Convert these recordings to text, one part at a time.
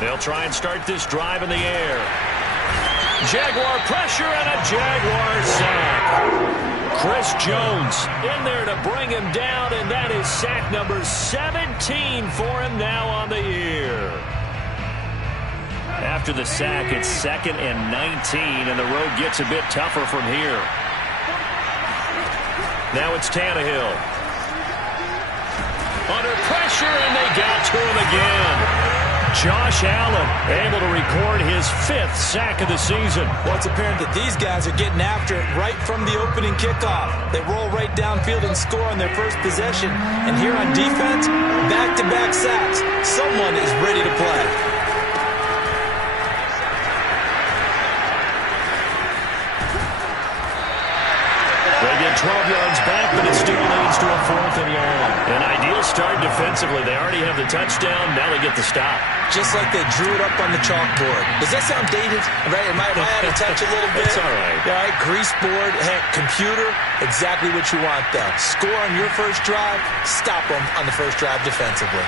They'll try and start this drive in the air. Jaguar pressure and a Jaguar sack. Chris Jones in there to bring him down, and that is sack number 17 for him now on the year. After the sack, it's 2nd and 19, and the road gets a bit tougher from here. Now it's Tannehill. Under pressure, and they got to him again. Josh Allen able to record his 5th sack of the season. Well, it's apparent that these guys are getting after it right from the opening kickoff. They roll right downfield and score on their first possession. And here on defense, back-to-back sacks. Someone is ready to play. They get 12 yards back, but it still leads to a 4th and long. An ideal start defensively. They already have the touchdown. Now they get the stop. Just like they drew it up on the chalkboard. Does that sound dated? Right? It might have had a touch a little bit. It's all right. All right, grease board, heck, computer, exactly what you want, though. Score on your first drive, stop them on the first drive defensively.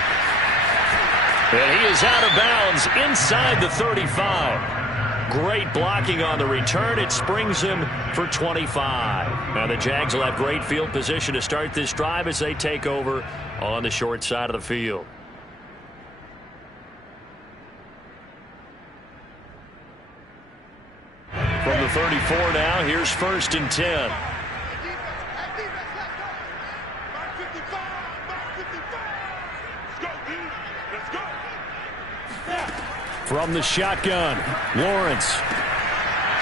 And he is out of bounds inside the 35. Great blocking on the return. It springs him for 25. Now the Jags will have great field position to start this drive as they take over on the short side of the field. From the 34 now, here's 1st and 10. From the shotgun, Lawrence.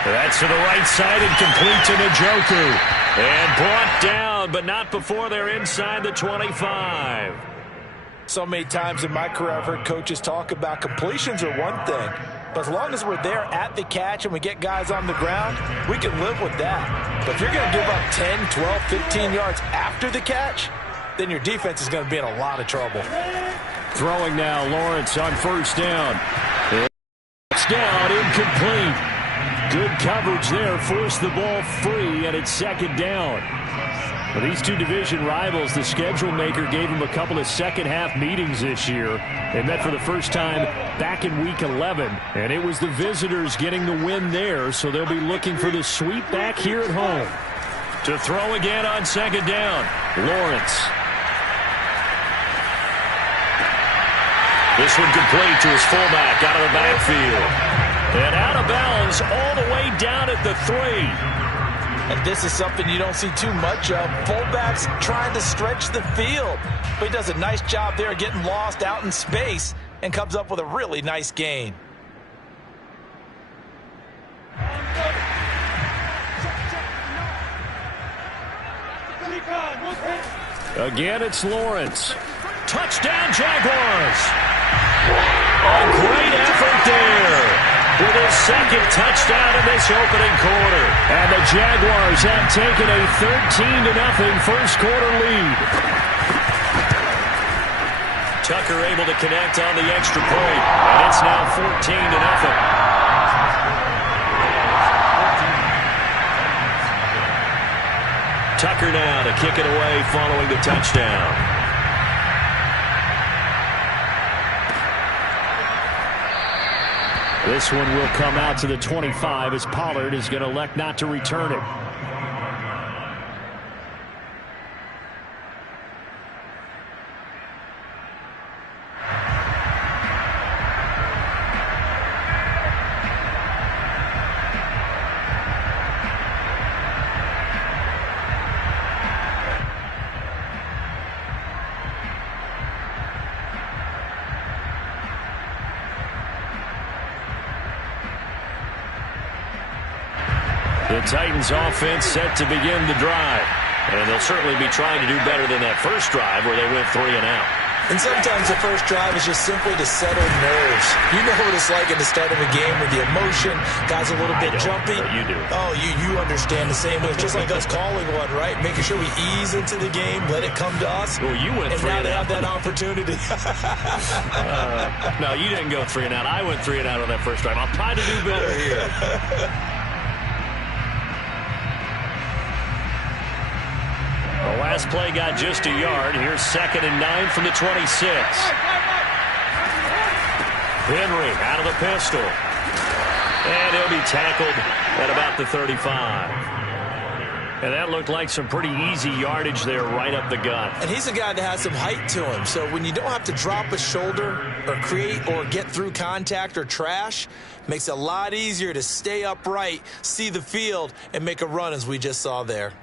That's to the right side and complete to Njoku. And brought down, but not before they're inside the 25. So many times in my career I've heard coaches talk about completions are one thing. But as long as we're there at the catch and we get guys on the ground, we can live with that. But if you're going to give up 10, 12, 15 yards after the catch, then your defense is going to be in a lot of trouble. Throwing now, Lawrence on 1st down. It's down, incomplete. Good coverage there, forced the ball free, and it's 2nd down. For these two division rivals, the schedule maker gave them a couple of second-half meetings this year. They met for the first time back in Week 11, and it was the visitors getting the win there, so they'll be looking for the sweep back here at home. To throw again on 2nd down, Lawrence. This one complete to his fullback out of the backfield. And out of bounds all the way down at the 3. And this is something you don't see too much of. Fullbacks trying to stretch the field. But he does a nice job there getting lost out in space and comes up with a really nice gain. Again, it's Lawrence. Touchdown, Jaguars. A great effort there with his 2nd touchdown in this opening quarter. And the Jaguars have taken a 13-0 first quarter lead. Tucker able to connect on the extra point, and it's now 14-0. Tucker now to kick it away following the touchdown. This one will come out to the 25 as Pollard is going to elect not to return it. The Titans offense set to begin the drive. And they'll certainly be trying to do better than that first drive where they went 3 and out. And sometimes the first drive is just simply to settle nerves. You know what it's like at the start of a game with the emotion. Guys a little bit jumpy. You do. Oh, you understand the same way. It's just like us calling one, right? Making sure we ease into the game, let it come to us. Well, you went 3 and out. And now they have that opportunity. No, you didn't go 3 and out. I went 3 and out on that first drive. I'll try to do better here. The last play got just a yard. Here's 2nd and 9 from the 26. Henry out of the pistol. And he'll be tackled at about the 35. And that looked like some pretty easy yardage there right up the gut. And he's a guy that has some height to him. So when you don't have to drop a shoulder or create or get through contact or trash, makes it a lot easier to stay upright, see the field, and make a run as we just saw there.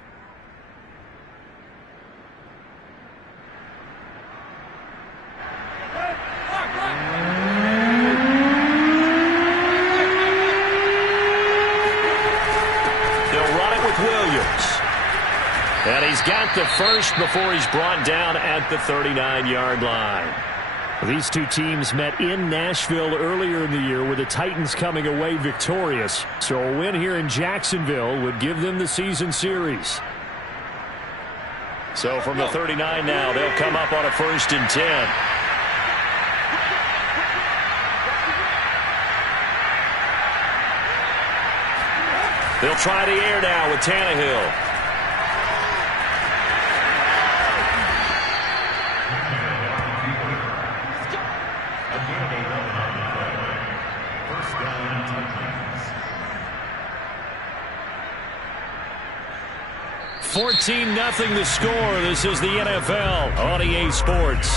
And he's got the first before he's brought down at the 39-yard line. These two teams met in Nashville earlier in the year with the Titans coming away victorious. So a win here in Jacksonville would give them the season series. So from the 39 now, they'll come up on a 1st and 10. They'll try the air now with Tannehill. $14-0 the score. This is the NFL on EA Sports.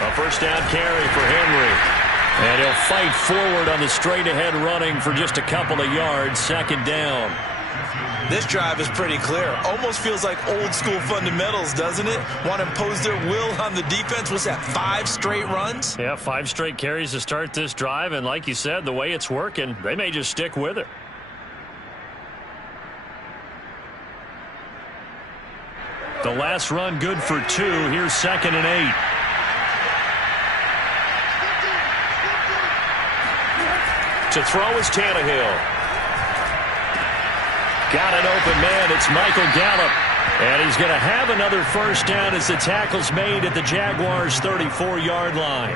A first down carry for Henry. And he'll fight forward on the straight-ahead running for just a couple of yards. 2nd down. This drive is pretty clear. Almost feels like old-school fundamentals, doesn't it? Want to impose their will on the defense. What's that, 5 straight runs? Yeah, 5 straight carries to start this drive. And like you said, the way it's working, they may just stick with it. The last run good for 2. Here's 2nd and 8. To throw is Tannehill. Got an open man. It's Michael Gallup. And he's going to have another first down as the tackle's made at the Jaguars' 34-yard line.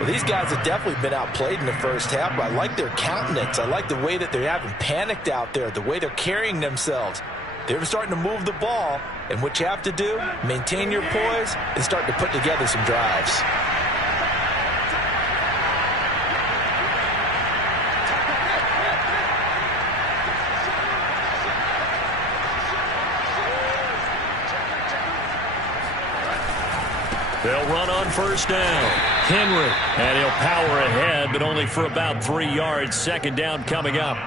Well, these guys have definitely been outplayed in the first half, but I like their countenance. I like the way that they haven't panicked out there, the way they're carrying themselves. They're starting to move the ball, and what you have to do, maintain your poise and start to put together some drives. They'll run on first down. Henry. And he'll power ahead, but only for about 3 yards. 2nd down coming up.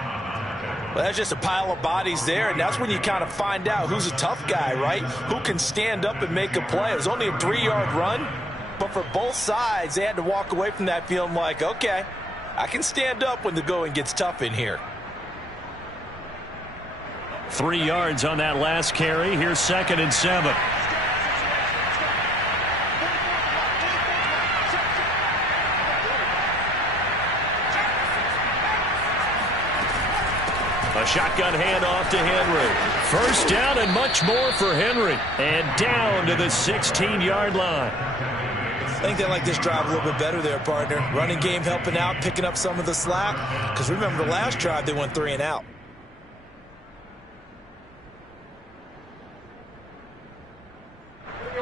Well, that's just a pile of bodies there, and that's when you kind of find out who's a tough guy, right? Who can stand up and make a play. It was only a 3-yard run, but for both sides, they had to walk away from that feeling like, okay, I can stand up when the going gets tough in here. 3 yards on that last carry. Here's 2nd and 7. A shotgun handoff to Henry. First down and much more for Henry. And down to the 16-yard line. I think they like this drive a little bit better there, partner. Running game helping out, picking up some of the slack. Because remember the last drive, they went 3 and out.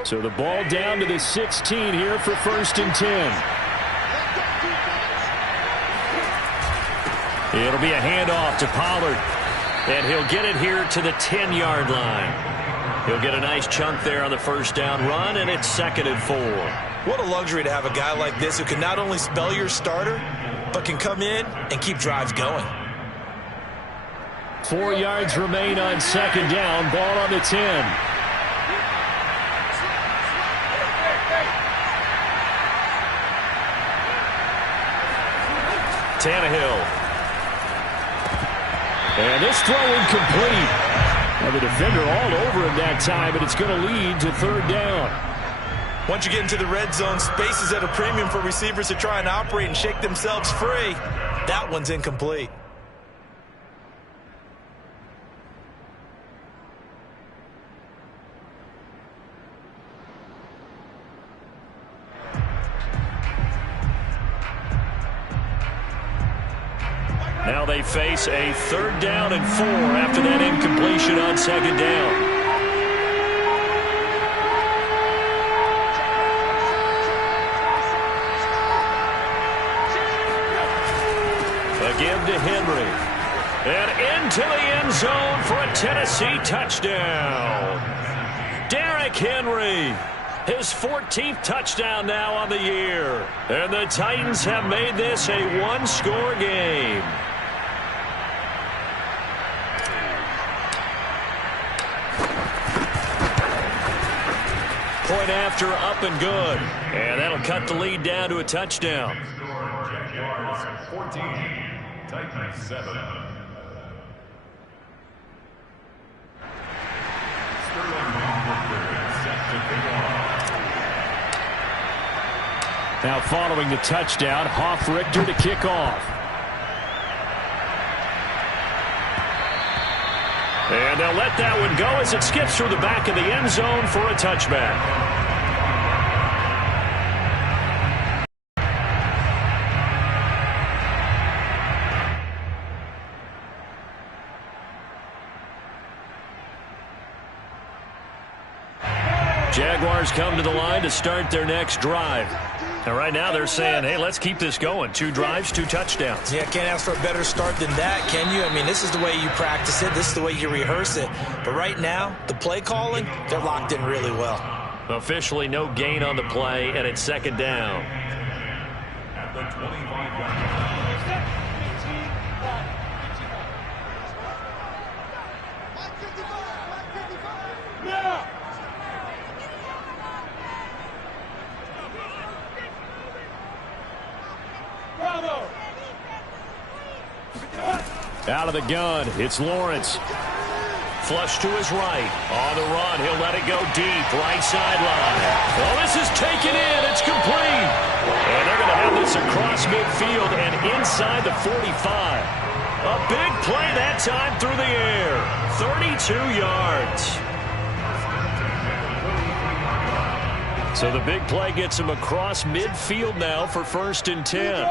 So the ball down to the 16 here for 1st and 10. It'll be a handoff to Pollard. And he'll get it here to the 10-yard line. He'll get a nice chunk there on the first down run, and it's 2nd and 4. What a luxury to have a guy like this who can not only spell your starter, but can come in and keep drives going. 4 yards remain on 2nd down. Ball on the 10. Tannehill. And this throw incomplete. Well, the defender all over him that time, but it's going to lead to 3rd down. Once you get into the red zone, space is at a premium for receivers to try and operate and shake themselves free. That one's incomplete. Now they face a 3rd down and 4 after that incompletion on 2nd down. A give to Henry. And into the end zone for a Tennessee touchdown. Derrick Henry. His 14th touchdown now on the year. And the Titans have made this a 1-score game. Point after, up and good. And that'll cut the lead down to a touchdown. Jaguars 14, Titans 7. Now following the touchdown, Hofrichter to kick off. And they'll let that one go as it skips through the back of the end zone for a touchback. Jaguars come to the line to start their next drive. And right now they're saying, hey, let's keep this going. 2 drives, 2 touchdowns. Yeah, can't ask for a better start than that, can you? I mean, this is the way you practice it. This is the way you rehearse it. But right now, the play calling, they're locked in really well. Officially no gain on the play, and it's 2nd down. At the 25-yard line. Out of the gun, it's Lawrence. Flush to his right. On the run, he'll let it go deep. Right sideline. Well, this is taken in. It's complete. And they're going to have this across midfield and inside the 45. A big play that time through the air. 32 yards. So the big play gets him across midfield now for 1st and 10.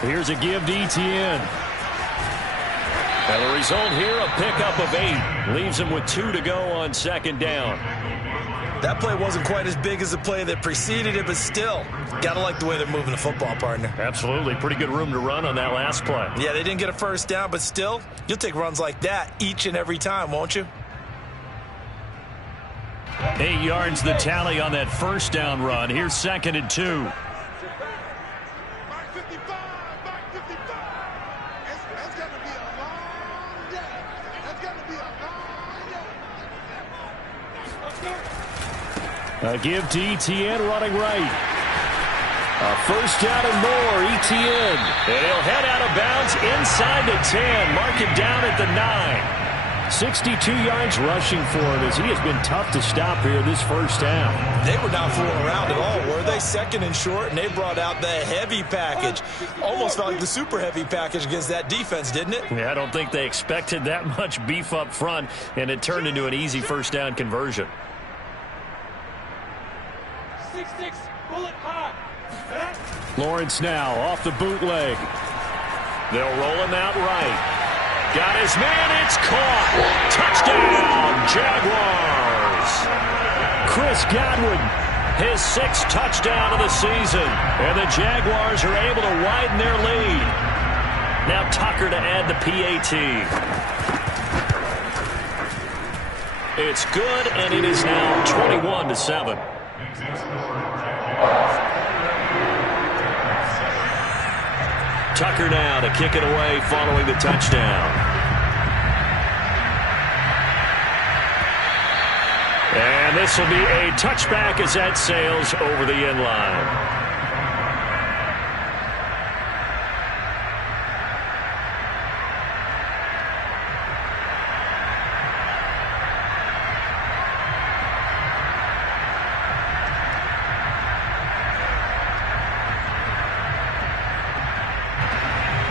Here's a give to Etienne. And the result here, a pickup of 8. Leaves him with 2 to go on 2nd down. That play wasn't quite as big as the play that preceded it, but still, got to like the way they're moving the football, partner. Absolutely. Pretty good room to run on that last play. Yeah, they didn't get a 1st down, but still, you'll take runs like that each and every time, won't you? 8 yards the tally on that 1st down run. Here's 2nd and 2. A give to Etienne running right. A 1st down and more, Etienne. And he'll head out of bounds inside the 10. Mark it down at the 9. 62 yards rushing for him as he has been tough to stop here this 1st half. They were not fooling around at all, were they? 2nd and short, and they brought out the heavy package. Almost felt like the super heavy package against that defense, didn't it? Yeah, I don't think they expected that much beef up front, and it turned into an easy 1st down conversion. 6-6, bullet hot. Lawrence now off the bootleg. They'll roll him out right. Got his man, it's caught. Touchdown, Jaguars. Chris Godwin, his 6th touchdown of the season. And the Jaguars are able to widen their lead. Now Tucker to add the PAT. It's good, and it is now 21-7. Tucker now to kick it away following the touchdown. And this will be a touchback as that sails over the end line.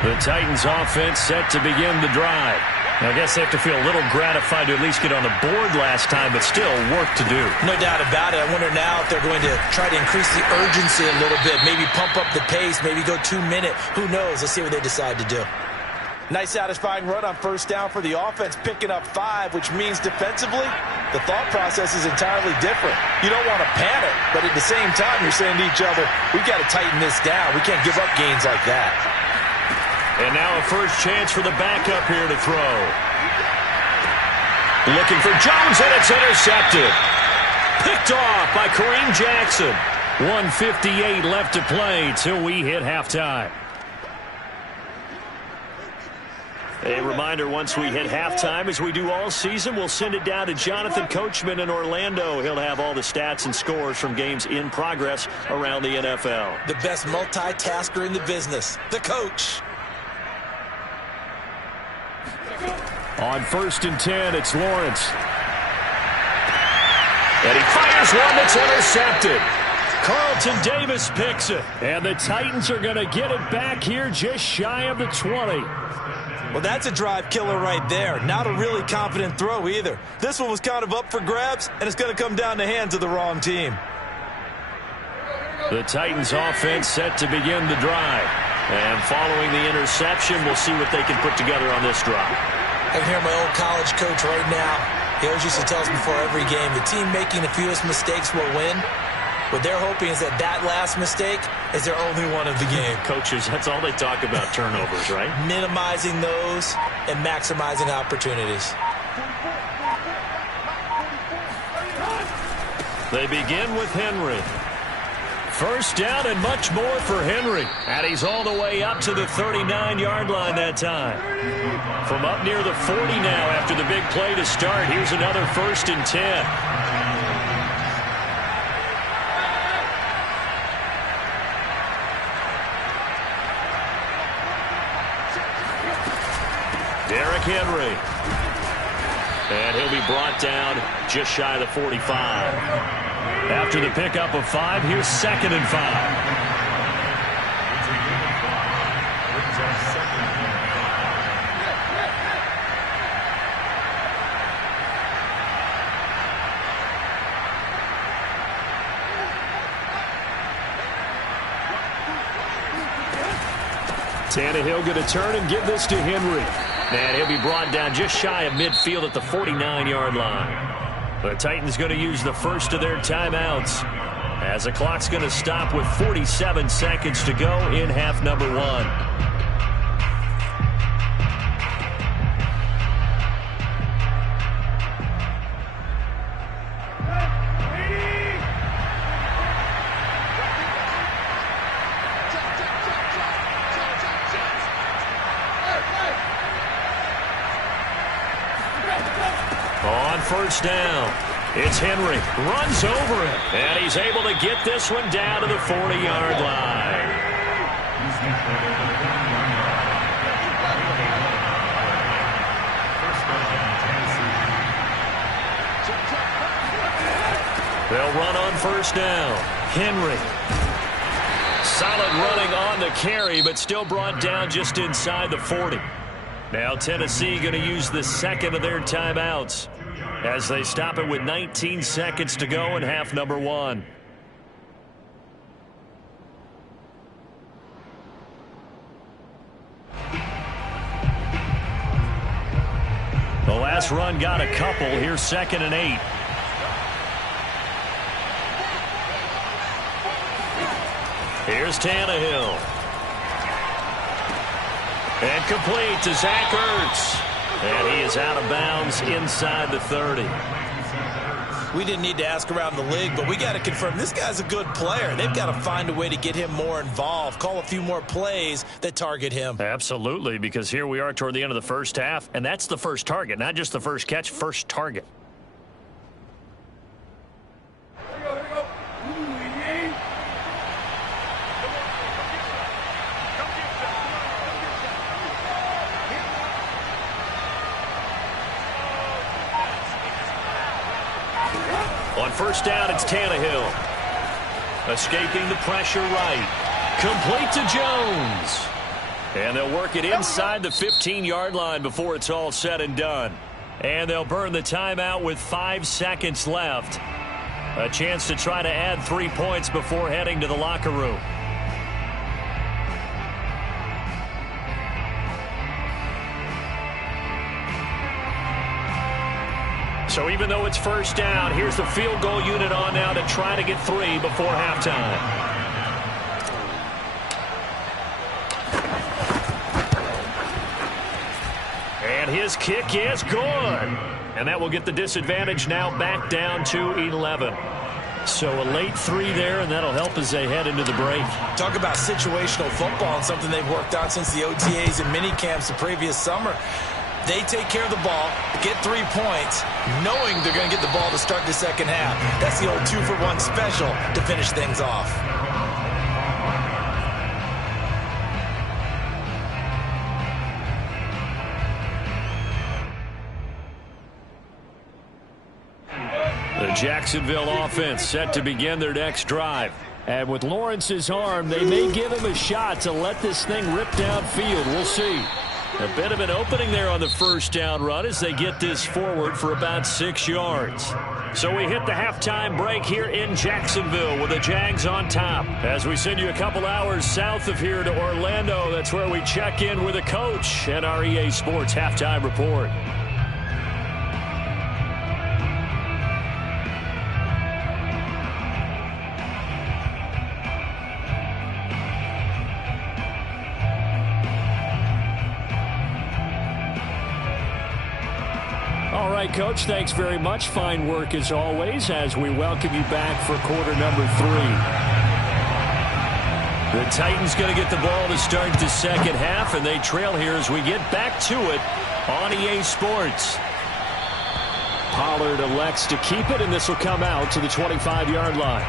The Titans offense set to begin the drive. I guess they have to feel a little gratified to at least get on the board last time, but still work to do. No doubt about it. I wonder now if they're going to try to increase the urgency a little bit, maybe pump up the pace, maybe go 2 minute. Who knows? Let's see what they decide to do. Nice satisfying run on first down for the offense, picking up 5, which means defensively, the thought process is entirely different. You don't want to panic, but at the same time, you're saying to each other, we've got to tighten this down. We can't give up gains like that. And now a first chance for the backup here to throw. Looking for Jones, and it's intercepted. Picked off by Kareem Jackson. 1:58 left to play till we hit halftime. A reminder, once we hit halftime, as we do all season, we'll send it down to Jonathan Coachman in Orlando. He'll have all the stats and scores from games in progress around the NFL. The best multitasker in the business, the coach. On 1st and 10, it's Lawrence. And he fires one that's intercepted. Carlton Davis picks it. And the Titans are going to get it back here just shy of the 20. Well, that's a drive killer right there. Not a really confident throw either. This one was kind of up for grabs, and it's going to come down the hands of the wrong team. The Titans offense set to begin the drive. And following the interception, we'll see what they can put together on this drive. I can hear my old college coach right now. He always used to tell us before every game, the team making the fewest mistakes will win. What they're hoping is that last mistake is their only one of the game. Coaches, that's all they talk about, turnovers, right? Minimizing those and maximizing opportunities. They begin with Henry. First down and much more for Henry. And he's all the way up to the 39-yard line that time. From up near the 40 now after the big play to start. Here's another 1st and 10. Derrick Henry. And he'll be brought down just shy of the 45. After the pickup of 5, here's 2nd and 5. Tannehill going to turn and give this to Henry. And he'll be brought down just shy of midfield at the 49-yard line. The Titans going to use the first of their timeouts as the clock's going to stop with 47 seconds to go in half number 1. On first down, it's Henry. Runs over it. And he's able to get this one down to the 40-yard line. They'll run on first down. Henry. Solid running on the carry, but still brought down just inside the 40. Now Tennessee going to use the second of their timeouts as they stop it with 19 seconds to go in half number 1. The last run got a couple. Here's 2nd and 8. Here's Tannehill. And complete to Zach Ertz. And he is out of bounds inside the 30. We didn't need to ask around the league, but we got to confirm this guy's a good player. They've got to find a way to get him more involved, call a few more plays that target him. Absolutely, because here we are toward the end of the first half, and that's the first target, not just the first catch, first target. On first down, it's Tannehill. Escaping the pressure right. Complete to Jones. And they'll work it inside the 15-yard line before it's all said and done. And they'll burn the timeout with 5 seconds left. A chance to try to add 3 points before heading to the locker room. So even though it's first down, here's the field goal unit on now to try to get 3 before halftime. And his kick is good. And that will get the disadvantage now back down to 11. So a late 3 there, and that'll help as they head into the break. Talk about situational football and something they've worked on since the OTAs and mini camps the previous summer. They take care of the ball, get 3 points, knowing they're going to get the ball to start the second half. That's the old 2-for-1 special to finish things off. The Jacksonville offense set to begin their next drive. And with Lawrence's arm, they may give him a shot to let this thing rip downfield. We'll see. A bit of an opening there on the first down run as they get this forward for about 6 yards. So we hit the halftime break here in Jacksonville with the Jags on top. As we send you a couple hours south of here to Orlando, that's where we check in with the coach and our EA Sports halftime report. All right, Coach, thanks very much. Fine work as always as we welcome you back for quarter number 3. The Titans going to get the ball to start the second half, and they trail here as we get back to it on EA Sports. Pollard elects to keep it, and this will come out to the 25-yard line.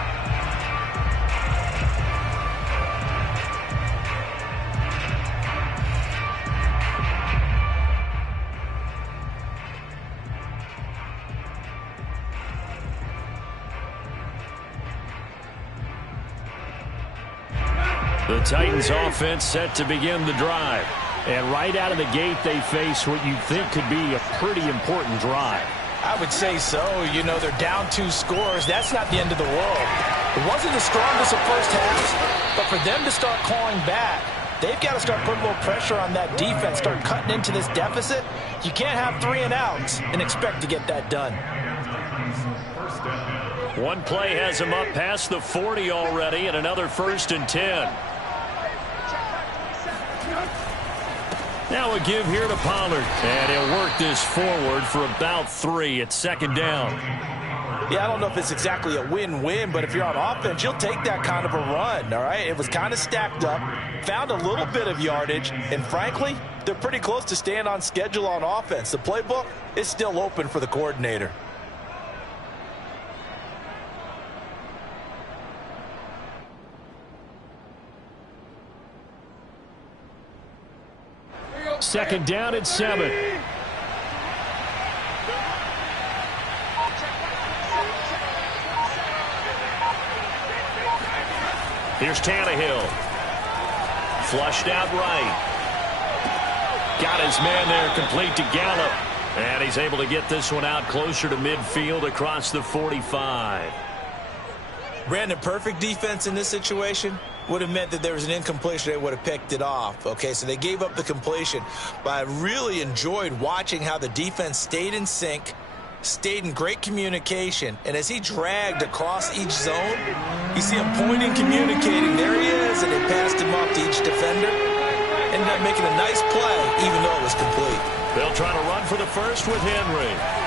The Titans offense set to begin the drive. And right out of the gate, they face what you think could be a pretty important drive. I would say so. You know, they're down 2 scores. That's not the end of the world. It wasn't the strongest of first halves, but for them to start clawing back, they've got to start putting a little pressure on that defense, start cutting into this deficit. You can't have 3 and outs and expect to get that done. One play has him up past the 40 already, and another 1st and 10. Now a give here to Pollard. And he'll work this forward for about 3 at second down. Yeah, I don't know if it's exactly a win-win, but if you're on offense, you'll take that kind of a run, all right? It was kind of stacked up, found a little bit of yardage, and frankly, they're pretty close to staying on schedule on offense. The playbook is still open for the coordinator. Second down at 7. Here's Tannehill. Flushed out right. Got his man there complete to Gallup. And he's able to get this one out closer to midfield across the 45. Brandon, perfect defense in this situation would have meant that there was an incompletion. They would have picked it off. Okay, so they gave up the completion. But I really enjoyed watching how the defense stayed in sync, stayed in great communication, and as he dragged across each zone, you see him pointing, communicating. There he is, and they passed him off to each defender. Ended up making a nice play, even though it was complete. They'll try to run for the first with Henry.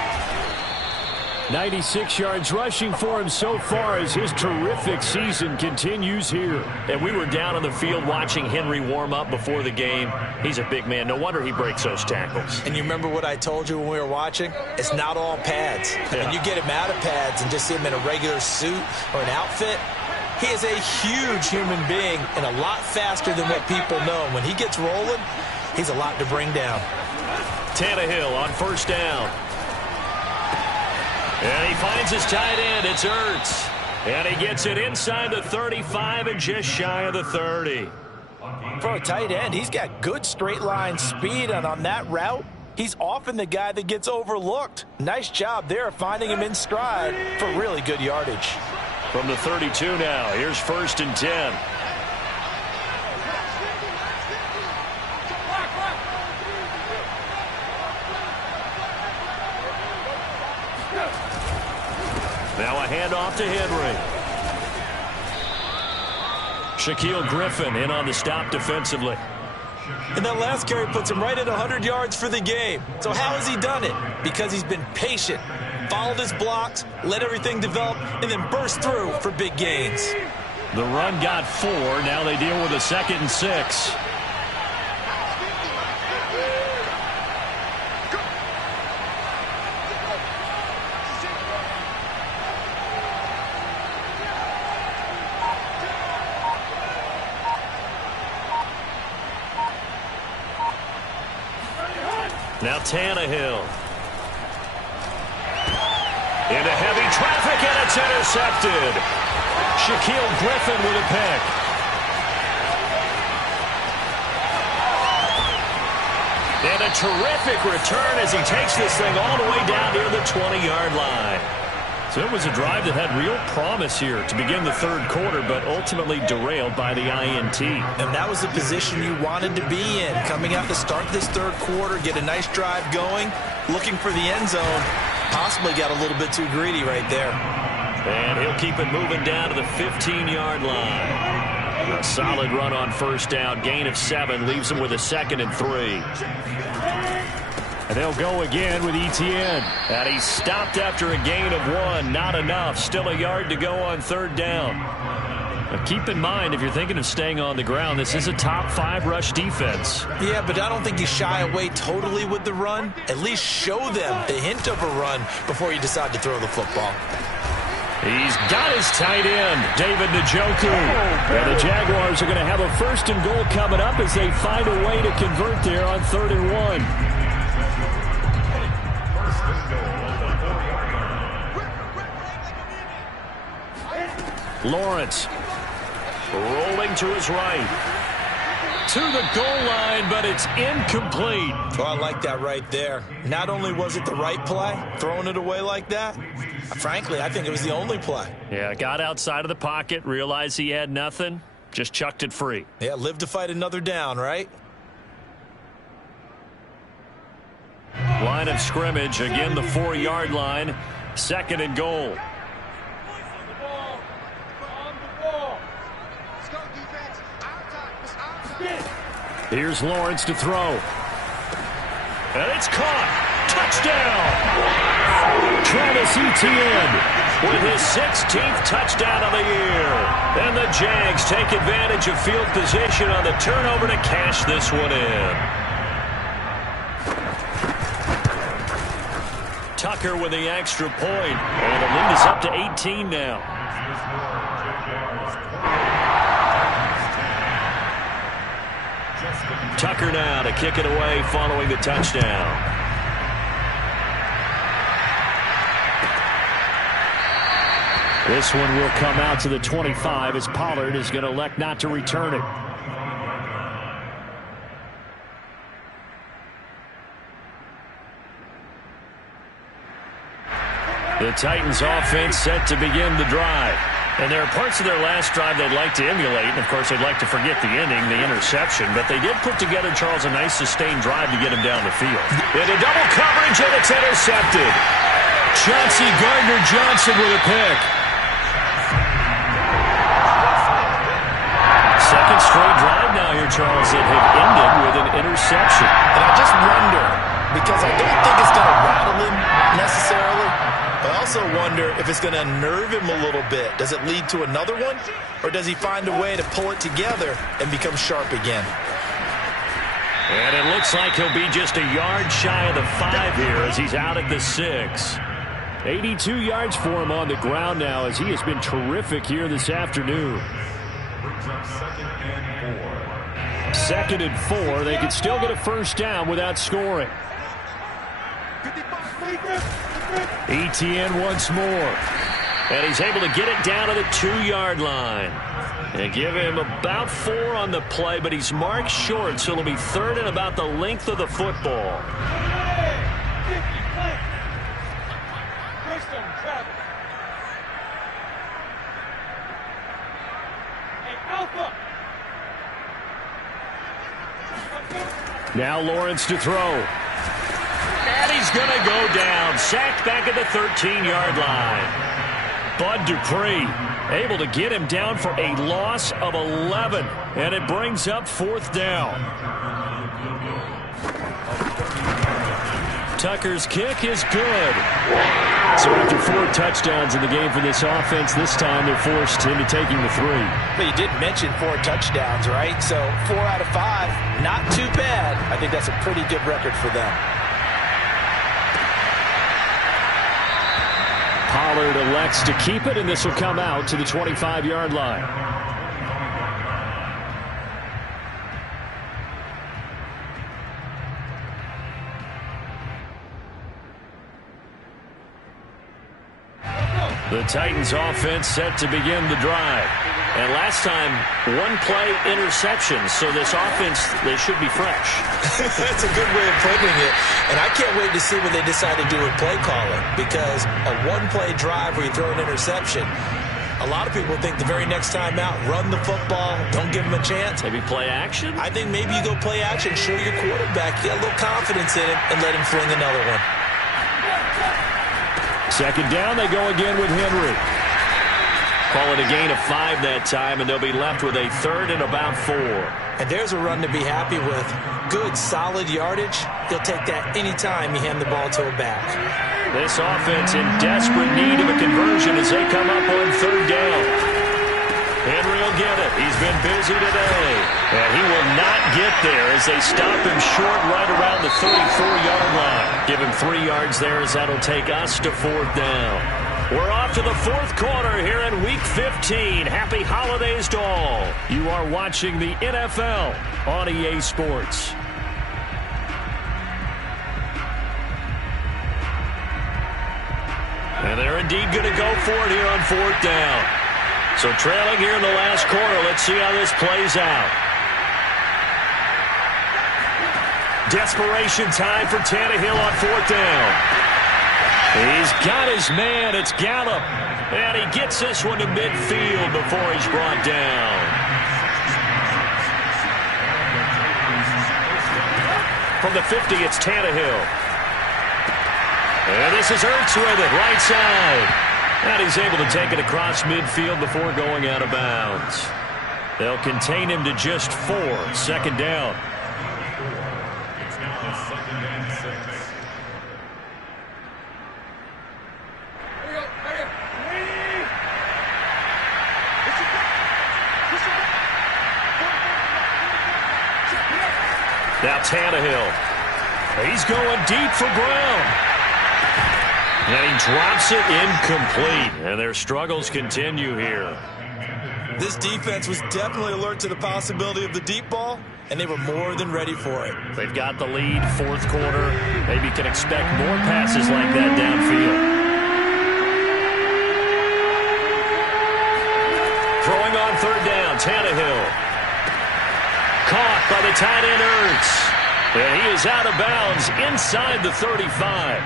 96 yards rushing for him so far as his terrific season continues here. And we were down on the field watching Henry warm up before the game. He's a big man. No wonder he breaks those tackles. And you remember what I told you when we were watching? It's not all pads. Yeah. When you get him out of pads and just see him in a regular suit or an outfit, he is a huge human being and a lot faster than what people know. When he gets rolling, he's a lot to bring down. Tannehill on first down. And he finds his tight end. It's Ertz. And he gets it inside the 35 and just shy of the 30. For a tight end, he's got good straight line speed, and on that route, he's often the guy that gets overlooked. Nice job there finding him in stride for really good yardage. From the 32 now, here's 1st and 10. Now a handoff to Henry. Shaquill Griffin in on the stop defensively. And that last carry puts him right at 100 yards for the game. So how has he done it? Because he's been patient, followed his blocks, let everything develop, and then burst through for big gains. The run got 4. Now they deal with a 2nd and 6. Now Tannehill. Into heavy traffic, and it's intercepted. Shaquill Griffin with a pick. And a terrific return as he takes this thing all the way down near the 20-yard line. So it was a drive that had real promise here to begin the 3rd quarter, but ultimately derailed by the INT. And that was the position you wanted to be in. Coming out to start this 3rd quarter, get a nice drive going, looking for the end zone. Possibly got a little bit too greedy right there. And he'll keep it moving down to the 15-yard line. A solid run on 1st down. Gain of 7 leaves him with a 2nd and 3. And they'll go again with Etienne. And he's stopped after a gain of 1. Not enough. Still a yard to go on 3rd down. But keep in mind, if you're thinking of staying on the ground, this is a top 5 rush defense. Yeah, but I don't think you shy away totally with the run. At least show them the hint of a run before you decide to throw the football. He's got his tight end, David Njoku. And the Jaguars are going to have a 1st and goal coming up as they find a way to convert there on 3rd and 1. Lawrence rolling to his right. To the goal line, but it's incomplete. Oh, I like that right there. Not only was it the right play, throwing it away like that, frankly, I think it was the only play. Yeah, got outside of the pocket, realized he had nothing, just chucked it free. Yeah, live to fight another down, right? Line of scrimmage, again the 4-yard line, 2nd and goal. Here's Lawrence to throw. And it's caught. Touchdown. Travis Etienne with his 16th touchdown of the year. And the Jags take advantage of field position on the turnover to cash this one in. Tucker with the extra point. And the lead is up to 18 now. Tucker now to kick it away following the touchdown. This one will come out to the 25 as Pollard is going to elect not to return it. The Titans offense set to begin the drive. And there are parts of their last drive they'd like to emulate. And, of course, they'd like to forget the ending, the interception. But they did put together, Charles, a nice sustained drive to get him down the field. Into double coverage, and it's intercepted. Chauncey Gardner-Johnson with a pick. Second straight drive now here, Charles, that have ended with an interception. And I just wonder, because I don't think it's going to rattle him necessarily, I also wonder if it's going to unnerve him a little bit. Does it lead to another one? Or does he find a way to pull it together and become sharp again? And it looks like he'll be just a yard shy of the 5 here as he's out at the 6. 82 yards for him on the ground now as he has been terrific here this afternoon. Brings up 2nd and 4. 2nd and 4. They could still get a 1st down without scoring. Etienne once more. And he's able to get it down to the 2-yard line. And give him about 4 on the play, but he's marked short, so it'll be 3rd and about the length of the football. Now Lawrence to throw. And he's going to go down. Sacked back at the 13-yard line. Bud Dupree able to get him down for a loss of 11. And it brings up 4th down. Tucker's kick is good. So after 4 touchdowns in the game for this offense, this time they're forced into taking the 3. But you did mention 4 touchdowns, right? So 4 out of 5, not too bad. I think that's a pretty good record for them. Pollard elects to keep it, and this will come out to the 25-yard line. The Titans offense set to begin the drive. And last time, 1-play interception. So this offense, they should be fresh. That's a good way of putting it. And I can't wait to see what they decide to do with play calling. Because a 1-play drive where you throw an interception, a lot of people think the very next time out, run the football, don't give them a chance. Maybe play action? I think maybe you go play action, show your quarterback, get a little confidence in him, and let him fling another one. 2nd down, they go again with Henry. Call it a gain of 5 that time, and they'll be left with a 3rd and about 4. And there's a run to be happy with. Good, solid yardage. He'll take that any time you hand the ball to a back. This offense in desperate need of a conversion as they come up on 3rd down. Henry will get it. He's been busy today. And he will not get there as they stop him short right around the 34-yard line. Give him 3 yards there as that'll take us to 4th down. We're off to the 4th quarter here in Week 15. Happy holidays to all. You are watching the NFL on EA Sports. And they're indeed going to go for it here on 4th down. So trailing here in the last quarter. Let's see how this plays out. Desperation time for Tannehill on 4th down. He's got his man. It's Gallup. And he gets this one to midfield before he's brought down. From the 50, it's Tannehill. And this is Ertz with it, right side. And he's able to take it across midfield before going out of bounds. They'll contain him to just 4. 2nd down. It's now 2nd and 6. Now Tannehill. He's going deep for Brown. And he drops it incomplete. And their struggles continue here. This defense was definitely alert to the possibility of the deep ball, and they were more than ready for it. They've got the lead, 4th quarter. Maybe can expect more passes like that downfield. Throwing on 3rd down, Tannehill. Caught by the tight end Ertz. And he is out of bounds inside the 35.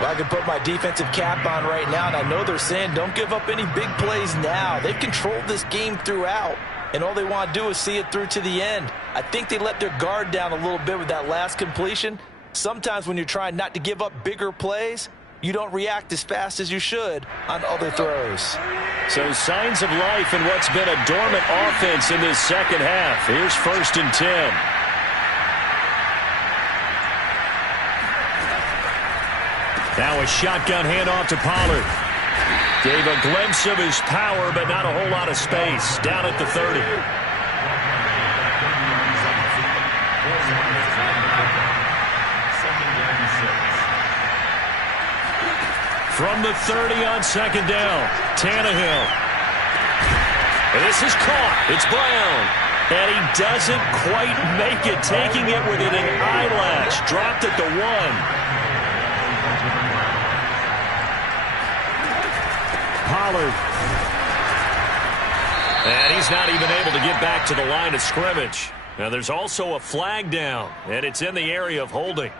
Well, I can put my defensive cap on right now, and I know they're saying don't give up any big plays now. They've controlled this game throughout, and all they want to do is see it through to the end. I think they let their guard down a little bit with that last completion. Sometimes when you're trying not to give up bigger plays, you don't react as fast as you should on other throws. So signs of life in what's been a dormant offense in this 2nd half. Here's 1st and 10. Now a shotgun handoff to Pollard. Gave a glimpse of his power, but not a whole lot of space. Down at the 30. From the 30 on 2nd down, Tannehill. And this is caught. It's Brown. And he doesn't quite make it, taking it within an eyelash. Dropped at the 1. Ballard. And he's not even able to get back to the line of scrimmage. Now there's also a flag down, and it's in the area of holding.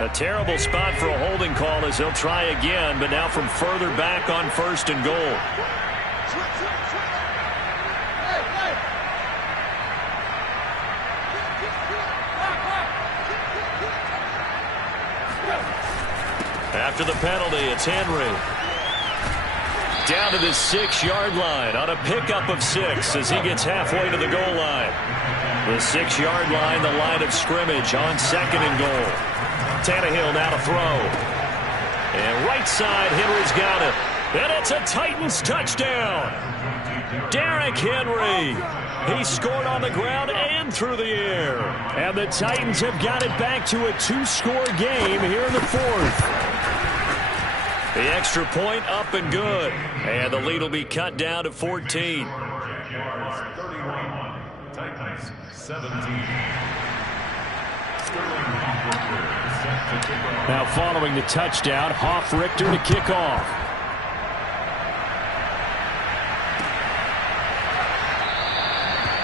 A terrible spot for a holding call as he'll try again, but now from further back on 1st and goal. After the penalty, it's Henry. Down to the 6-yard line on a pickup of 6 as he gets halfway to the goal line. The 6-yard line, the line of scrimmage on 2nd and goal. Tannehill now to throw. And right side, Henry's got it. And it's a Titans touchdown. Derrick Henry. He scored on the ground and through the air. And the Titans have got it back to a 2-score game here in the 4th. The extra point up and good. And the lead will be cut down to 14. Jaguars 31, Titans 17. Now following the touchdown, Hoff-Richter to kick off.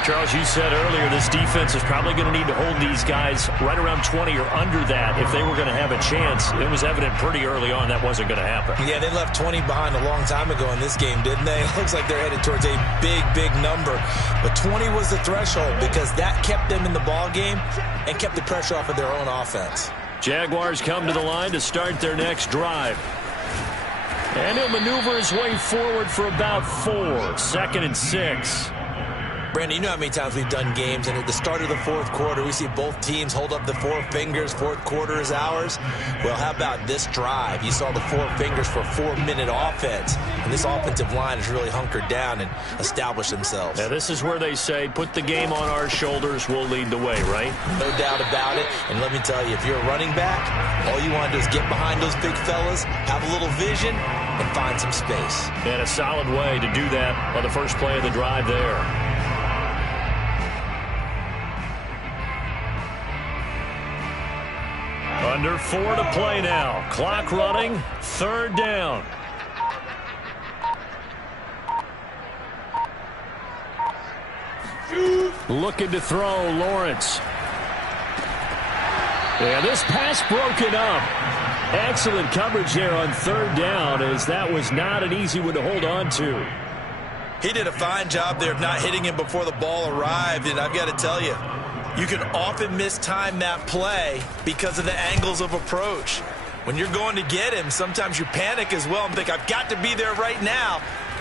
Charles, you said earlier this defense is probably going to need to hold these guys right around 20 or under that if they were going to have a chance. It was evident pretty early on that wasn't going to happen. Yeah, they left 20 behind a long time ago in this game, didn't they? It looks like they're headed towards a big, big number. But 20 was the threshold because that kept them in the ball game and kept the pressure off of their own offense. Jaguars come to the line to start their next drive. And he'll maneuver his way forward for about 4. 2nd and 6. Brandon, you know how many times we've done games, and at the start of the 4th quarter, we see both teams hold up the 4 fingers, 4th quarter is ours. Well, how about this drive? You saw the 4 fingers for a 4-minute offense, and this offensive line has really hunkered down and established themselves. Now, this is where they say, put the game on our shoulders, we'll lead the way, right? No doubt about it, and let me tell you, if you're a running back, all you want to do is get behind those big fellas, have a little vision, and find some space. And a solid way to do that on the first play of the drive there. Under 4 to play now. Clock running. 3rd down. Looking to throw, Lawrence. Yeah, this pass broken up. Excellent coverage there on 3rd down, as that was not an easy one to hold on to. He did a fine job there of not hitting him before the ball arrived, and I've got to tell you, you can often mistime that play because of the angles of approach. When you're going to get him, sometimes you panic as well and think, I've got to be there right now.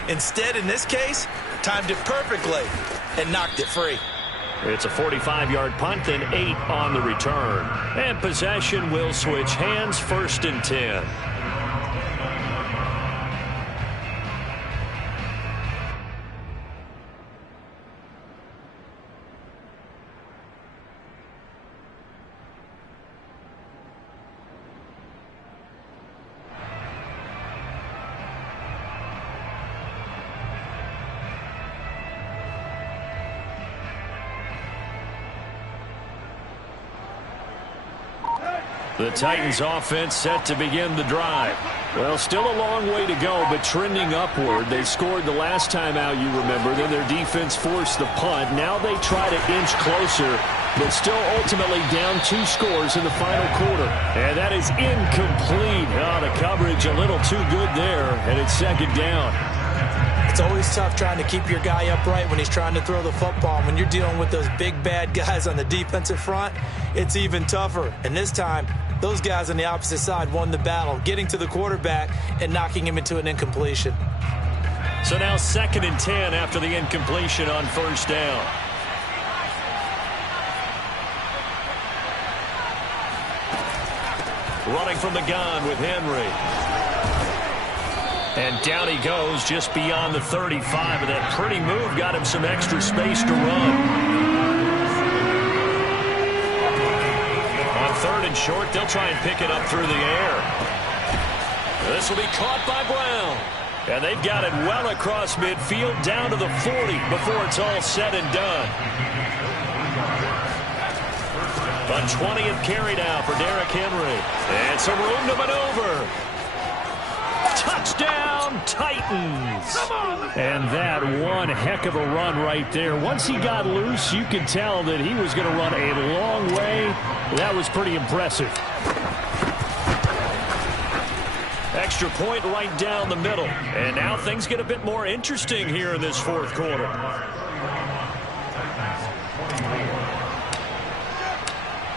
Instead, in this case, timed it perfectly and knocked it free. It's a 45-yard punt and 8 on the return. And possession will switch hands, 1st and 10. The Titans offense set to begin the drive. Well, still a long way to go, but trending upward. They scored the last time out, you remember. Then their defense forced the punt. Now they try to inch closer, but still ultimately down 2 scores in the final quarter. And that is incomplete. Oh, the coverage a little too good there, and it's 2nd down. It's always tough trying to keep your guy upright when he's trying to throw the football. When you're dealing with those big, bad guys on the defensive front, it's even tougher. And this time, those guys on the opposite side won the battle, getting to the quarterback and knocking him into an incompletion. So now 2nd and 10 after the incompletion on 1st down. Running from the gun with Henry. And down he goes just beyond the 35. And that pretty move got him some extra space to run. On 3rd and short, they'll try and pick it up through the air. This will be caught by Brown. And they've got it well across midfield down to the 40 before it's all said and done. A 20th carry now for Derrick Henry. And some room to maneuver. Touchdown, Titans. And that one heck of a run right there. Once he got loose, you could tell that he was going to run a long way. That was pretty impressive. Extra point right down the middle. And now things get a bit more interesting here in this fourth quarter.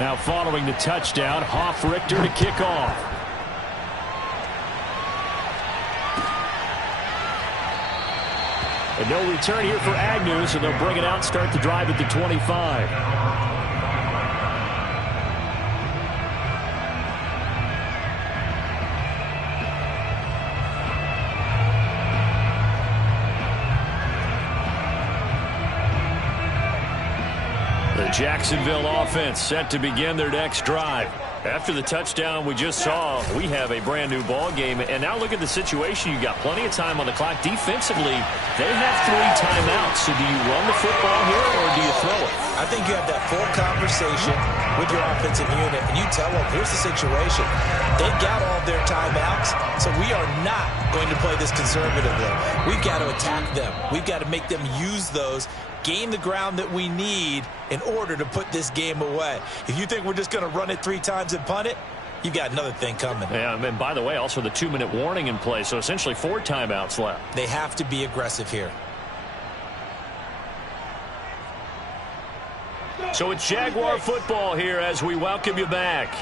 Now following the touchdown, Hoff-Richter to kick off. And no return here for Agnew, so they'll bring it out and start the drive at the 25. The Jacksonville offense set to begin their next drive. After the touchdown we just saw, we have a brand new ball game. And now look at the situation. You got plenty of time on the clock. Defensively, they have 3 timeouts. So do you run the football here or do you throw it? I think you have that full conversation with your offensive unit, and you tell them, here's the situation. They've got all their timeouts, so we are not going to play this conservatively. We've got to attack them. We've got to make them use those, gain the ground that we need in order to put this game away. If you think we're just going to run it 3 times and punt it, you've got another thing coming. Yeah, and by the way, also the 2-minute warning in play, so essentially 4 timeouts left. They have to be aggressive here. So it's Jaguar football here as we welcome you back.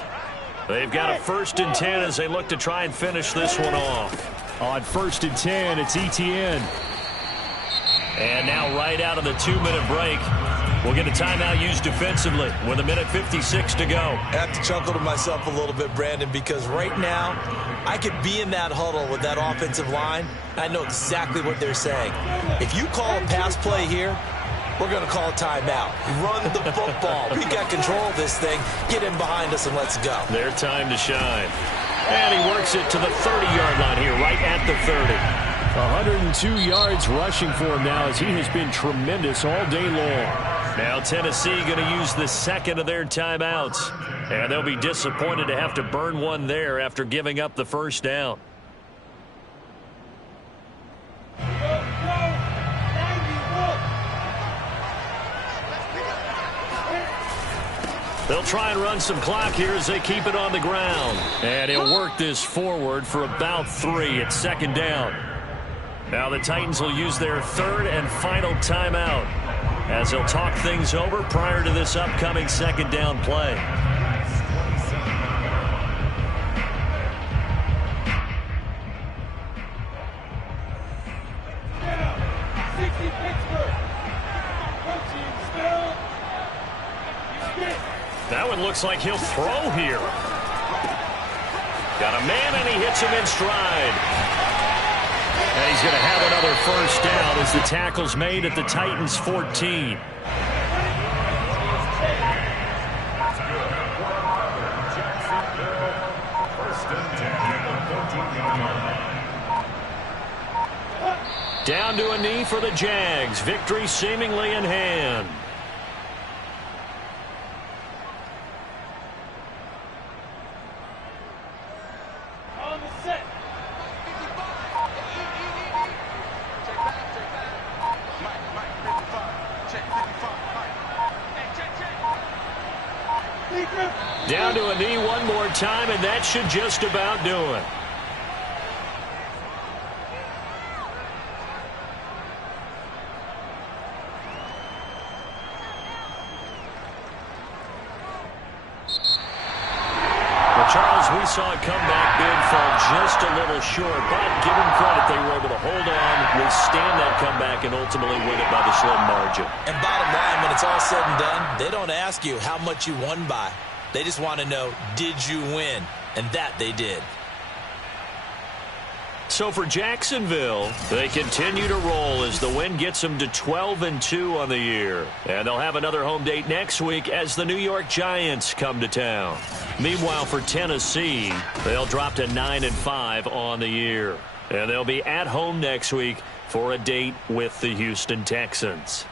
They've got a 1st and 10 as they look to try and finish this one off. On 1st and 10, it's Etienne. And now right out of the 2-minute break, we'll get a timeout used defensively with 1:56 to go. I have to chuckle to myself a little bit, Brandon, because right now I could be in that huddle with that offensive line. I know exactly what they're saying. If you call a pass play here, we're going to call a timeout. Run the football. We got control of this thing. Get in behind us and let's go. Their time to shine. And he works it to the 30-yard line here, right at the 30. 102 yards rushing for him now as he has been tremendous all day long. Now Tennessee going to use the 2nd of their timeouts. And they'll be disappointed to have to burn one there after giving up the 1st down. They'll try and run some clock here as they keep it on the ground. And he'll work this forward for about 3 at 2nd down. Now the Titans will use their 3rd and final timeout as they'll talk things over prior to this upcoming 2nd down play. That one looks like he'll throw here. Got a man, and he hits him in stride. And he's going to have another 1st down as the tackle's made at the Titans' 14. Down to a knee for the Jags. Victory seemingly in hand. Down to a knee one more time, and that should just about do it. Well, Charles, we saw a comeback bid fall just a little short, but give them credit, they were able to hold on, withstand that comeback, and ultimately win it by the slim margin. And bottom line, when it's all said and done, they don't ask you how much you won by. They just want to know, did you win? And that they did. So for Jacksonville, they continue to roll as the win gets them to 12-2 on the year. And they'll have another home date next week as the New York Giants come to town. Meanwhile, for Tennessee, they'll drop to 9-5 on the year. And they'll be at home next week for a date with the Houston Texans.